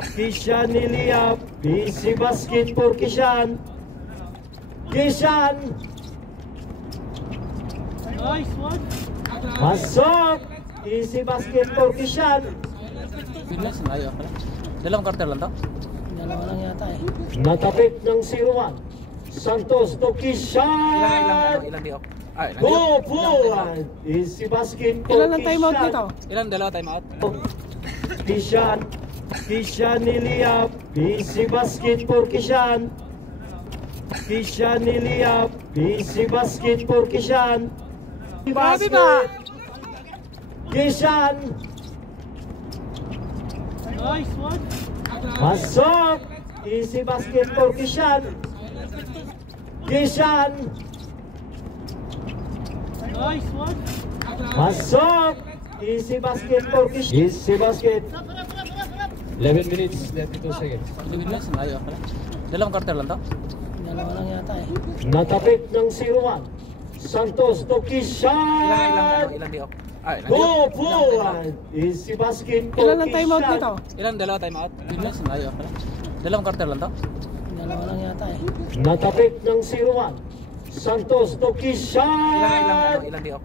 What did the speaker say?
Kishan Ilya, busy basket for Kishan. Kishan. Nice one. Masok. Easy basket for Kishan. Bilas, ayaw pala. Dalawang quarter lang to? Dalawa lang yata eh. Natapit ng 0-1. Santos to Kishan. Ilan di ok? Go forward. Easy basket for Ilan ang timeout nito? Ilan dalawa time out? Kishan. Kishan Ilya, busy basket for Kishan. Kishan Ilya, busy basket for Kishan. Grabe ba? Kishan. Nice one. Masok. Easy basket for Kishan. Kishan. Nice one. Masok. Easy basket for Kishan. Easy basket. 11 minutes, 32 seconds. Bilas, ayaw pala. Dalawang quarter lang to? Dalawa lang yata eh. Natapit ng 0-1. Santos to Kishan. Ilan di ok? Go forward. Easy basket for Ilan ang timeout Kishan. nito? Ilan dalawa time out? Bilas, ayaw pala. Dalawang quarter lang to? Dalawa lang yata eh. Natapit ng 0-1. Santos to Kishan. Ilan di ok?